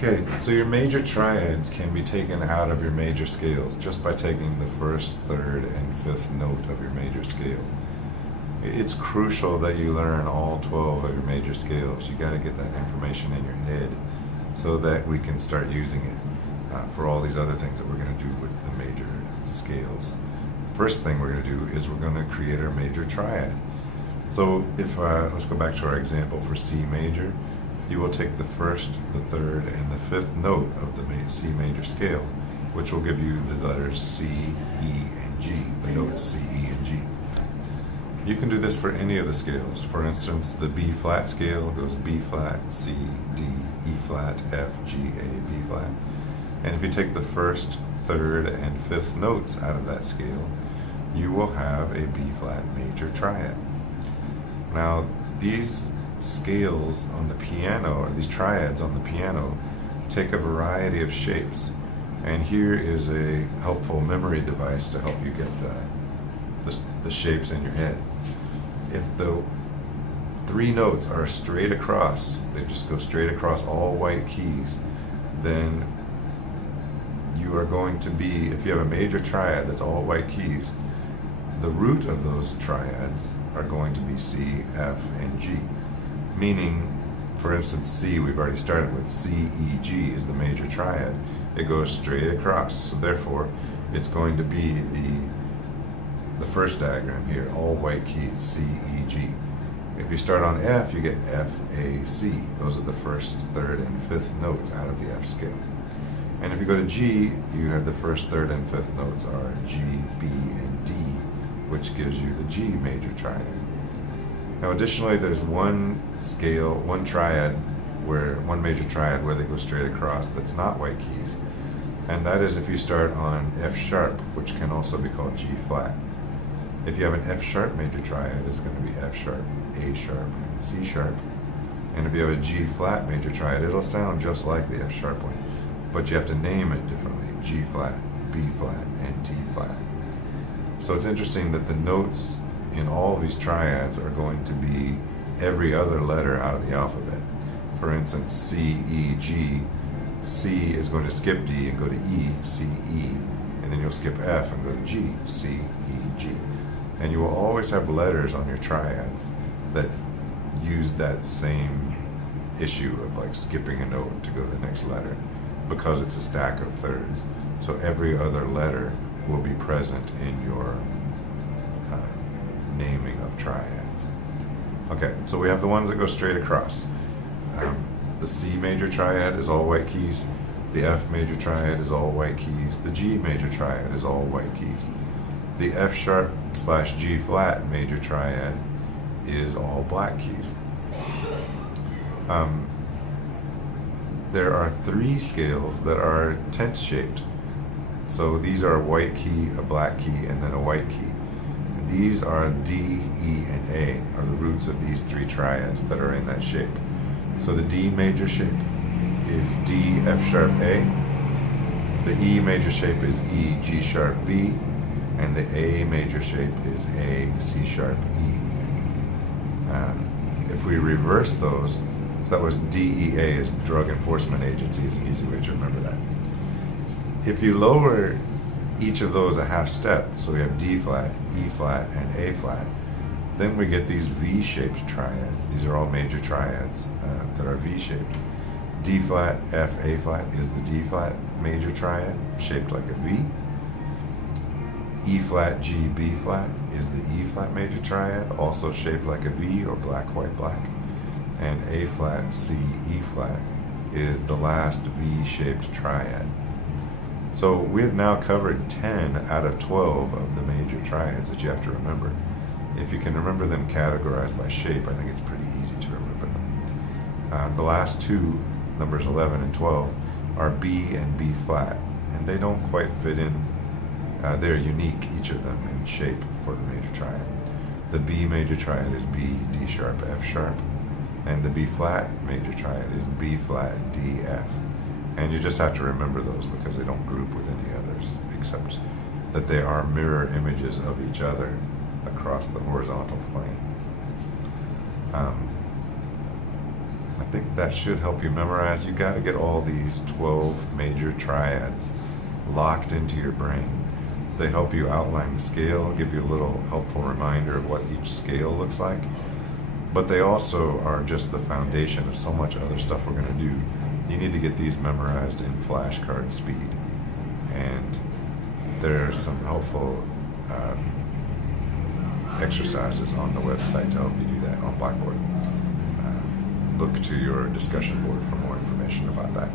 Okay, so your major triads can be taken out of your major scales just by taking the first, third, and fifth note of your major scale. It's crucial that you learn all 12 of your major scales. You got to get that information in your head so that we can start using it for all these other things that we're going to do with the major scales. First thing we're going to do is we're going to create our major triad. So if let's go back to our example for C major. You will take the first, the third, and the fifth note of the C major scale, which will give you the letters C, E, and G, the notes C, E, and G. You can do this for any of the scales. For instance, the B flat scale goes B flat, C, D, E flat, F, G, A, B flat. And if you take the first, third, and fifth notes out of that scale, you will have a B flat major triad. Now, these scales on the piano, or these triads on the piano, take a variety of shapes. And here is a helpful memory device to help you get the shapes in your head. If the three notes are straight across, they just go straight across all white keys, then you are going to be, if you have a major triad that's all white keys, the root of those triads are going to be C, F, and G. Meaning, for instance, C, we've already started with C, E, G is the major triad. It goes straight across, so therefore it's going to be the first diagram here, all white keys, C, E, G. If you start on F, you get F, A, C. Those are the first, third, and fifth notes out of the F scale. And if you go to G, you have the first, third, and fifth notes are G, B, and D, which gives you the G major triad. Now additionally, there's one scale, one major triad where they go straight across that's not white keys. And that is if you start on F sharp, which can also be called G flat. If you have an F sharp major triad, it's going to be F sharp, A sharp, and C sharp. And if you have a G flat major triad, it'll sound just like the F sharp one, but you have to name it differently: G flat, B flat, and D flat. So it's interesting that the notes in all of these triads are going to be every other letter out of the alphabet. For instance, C, E, G. C is going to skip D and go to E, C, E, and then you'll skip F and go to G, C, E, G. And you will always have letters on your triads that use that same issue of like skipping a note to go to the next letter, because it's a stack of thirds. So every other letter will be present in your naming of triads. Okay, so we have the ones that go straight across. The C major triad is all white keys. The F major triad is all white keys. The G major triad is all white keys. The F sharp / G flat major triad is all black keys. There are three scales that are tense shaped. So these are a white key, a black key, and then a white key. These are D, E, and A are the roots of these three triads that are in that shape. So the D major shape is D, F sharp, A. The E major shape is E, G sharp, B. And the A major shape is A, C sharp, E. If we reverse those, so that was DEA is Drug Enforcement Agency, is an easy way to remember that. If you lower each of those a half step, so we have D flat, E flat, and A flat, then we get these V-shaped triads. These are all major triads that are V-shaped. D flat, F, A flat is the D flat major triad, shaped like a V. E flat, G, B flat is the E flat major triad, also shaped like a V or black, white, black. And A flat, C, E flat is the last V-shaped triad. So we have now covered 10 out of 12 of the major triads that you have to remember. If you can remember them categorized by shape, I think it's pretty easy to remember them. The last two, numbers 11 and 12, are B and B flat, and they don't quite fit in. They're unique, each of them, in shape for the major triad. The B major triad is B, D sharp, F sharp, and the B flat major triad is B flat, D, F. And you just have to remember those because they don't group with any others, except that they are mirror images of each other across the horizontal plane. I think that should help you memorize. You got to get all these 12 major triads locked into your brain. They help you outline the scale, give you a little helpful reminder of what each scale looks like. But they also are just the foundation of so much other stuff we're going to do. You need to get these memorized in flashcard speed. And there are some helpful exercises on the website to help you do that on Blackboard. Look to your discussion board for more information about that.